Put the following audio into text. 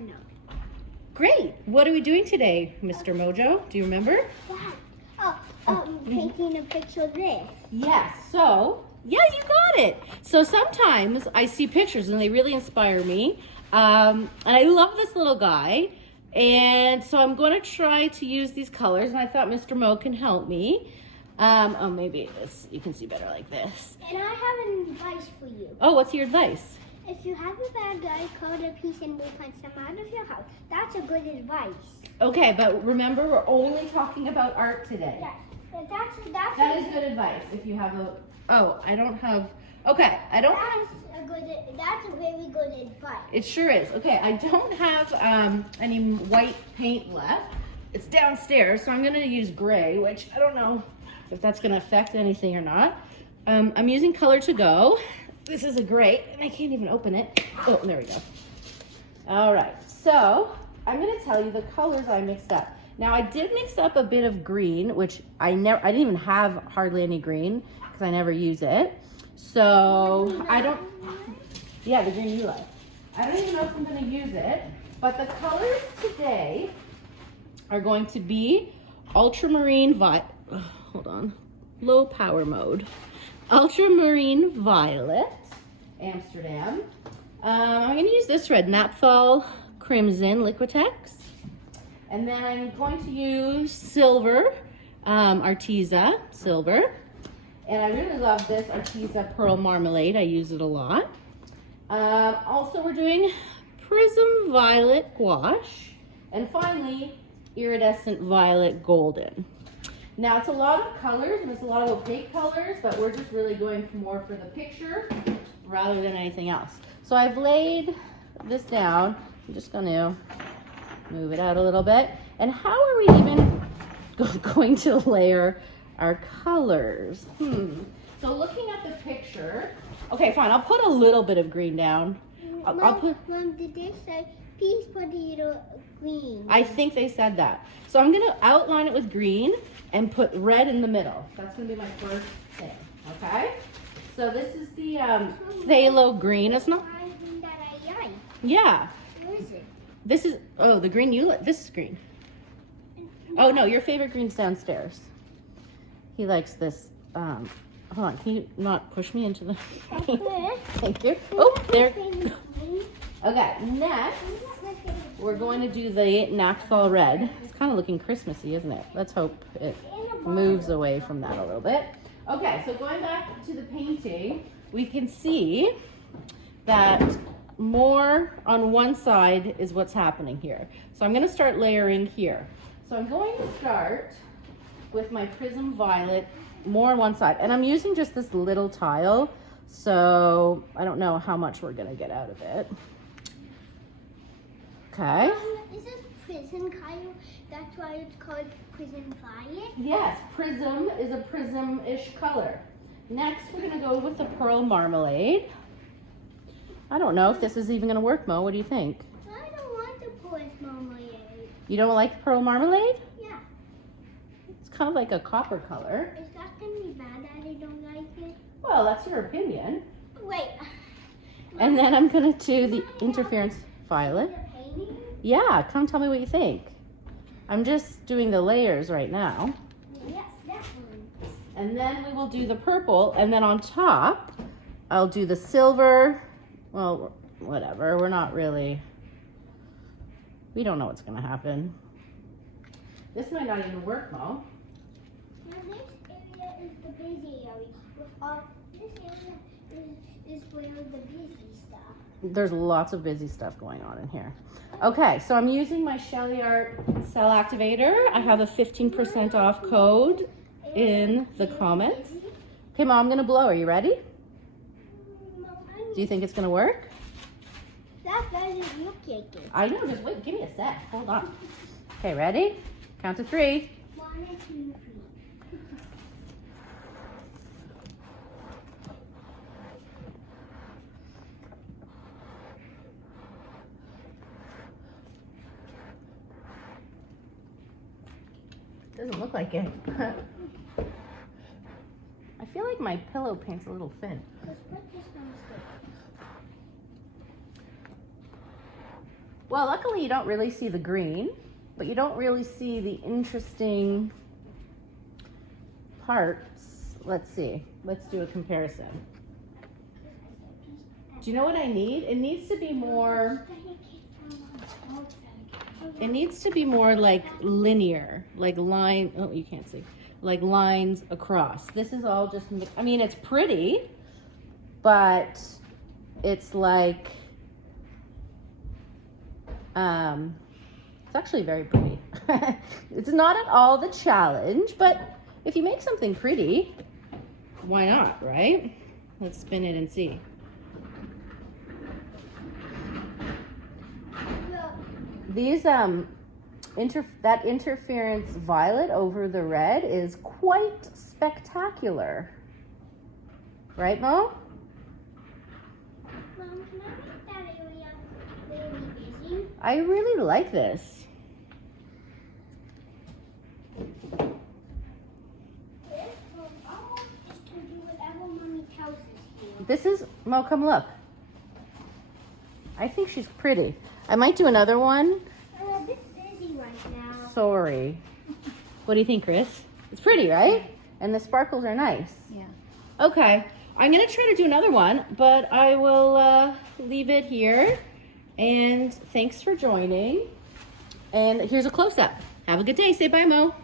to know. Great. What are we doing today, Mr. Mojo? Do you remember? Painting a picture of this. Yes. So, yeah, you got it. So sometimes I see pictures and they really inspire me. And I love this little guy. And so I'm going to try to use these colors. And I thought Mr. Mo can help me. Oh, maybe this, you can see better like this. And I have an advice for you. Oh, what's your advice? If you have a bad guy, call the police and we'll punch them out of your house. That's a good advice. Okay, but remember, we're only talking about art today. Yes. That is good advice. If you have a, oh, I don't have, okay, I don't have. That's a very good advice. It sure is. Okay, I don't have any white paint left. It's downstairs, so I'm gonna use gray, which I don't know if that's gonna affect anything or not. I'm using Color to Go. This is a gray, and I can't even open it. Oh, there we go. All right, so I'm gonna tell you the colors I mixed up. Now I did mix up a bit of green, which I didn't even have hardly any green because I never use it. So I don't, yeah, the green you like. I don't even know if I'm gonna use it, but the colors today are going to be ultramarine hold on, low power mode. Ultramarine violet, Amsterdam. I'm gonna use this red, Naphthol Crimson Liquitex. And then I'm going to use silver, Arteza silver. And I really love this Arteza Pearl Marmalade. I use it a lot. Also, we're doing Prism Violet Gouache. And finally, Iridescent Violet Golden. Now, it's a lot of colors, and it's a lot of opaque colors, but we're just really going more for the picture rather than anything else. So I've laid this down. I'm just going to move it out a little bit. And how are we even going to layer our colors? So looking at the picture, okay, fine, I'll put a little bit of green down. Mom, did they say, please put a little green? I think they said that. So I'm gonna outline it with green and put red in the middle. That's gonna be my first thing, okay? So this is the phthalo green. It's not, yeah. Where is it? This is, oh, the green you like, this is green. Oh no, your favorite green's downstairs. He likes this, hold on, can you not push me into the, thank you. Oh, there. Okay, next, we're going to do the Naphthol red. It's kind of looking Christmassy, isn't it? Let's hope it moves away from that a little bit. Okay, so going back to the painting, we can see that more on one side is what's happening here. So I'm going to start layering here. So I'm going to start with my Prism Violet more on one side. And I'm using just this little tile, so I don't know how much we're going to get out of it. Okay. Is this Prism Kyle? That's why it's called Prism Violet? Yes, prism is a prism-ish color. Next, we're going to go with the Pearl Marmalade. I don't know if this is even going to work, Mo. What do you think? I don't want the Pearl Marmalade. You don't like Pearl Marmalade? Yeah. It's kind of like a copper color. Is that going to be bad that I don't like it? Well, that's your opinion. Wait. And then I'm going to do the Interference Violet. Yeah, come tell me what you think. I'm just doing the layers right now. Yes, definitely. And then we will do the purple, and then on top, I'll do the silver. Well, whatever, we don't know what's gonna happen. This might not even work, Mo. Now this area is the busy area. This area is where the busy stuff. There's lots of busy stuff going on in here. Okay, so I'm using my Shelly Art Cell Activator. I have a 15% off code in the comments. Okay, Mom, I'm gonna blow. Are you ready? Do you think it's gonna work? That doesn't look like it. I know, just wait, give me a sec. Hold on. Okay, ready? Count to 3. 1, 2, 3. Doesn't look like it. I feel like my pillow paint's a little thin. Let's put this on stick. Well, luckily you don't really see the green, but you don't really see the interesting parts. Let's see. Let's do a comparison. Do you know what I need? It needs to be more, like linear, like line, oh, you can't see, like lines across. This is all just, I mean, it's pretty, but it's like, it's actually very pretty. It's not at all the challenge, but if you make something pretty, why not, right? Let's spin it and see. These, that interference violet over the red is quite spectacular. Right, Mo? Mom, can I make that area really busy? I really like this. This will almost just to do whatever Mommy tells us to. This is, Mo, come look. I think she's pretty. I might do another one. I'm a bit busy right now. Sorry. What do you think, Chris? It's pretty, right? And the sparkles are nice. Yeah. Okay. I'm going to try to do another one, but I will leave it here. And thanks for joining. And here's a close-up. Have a good day. Say bye, Mo.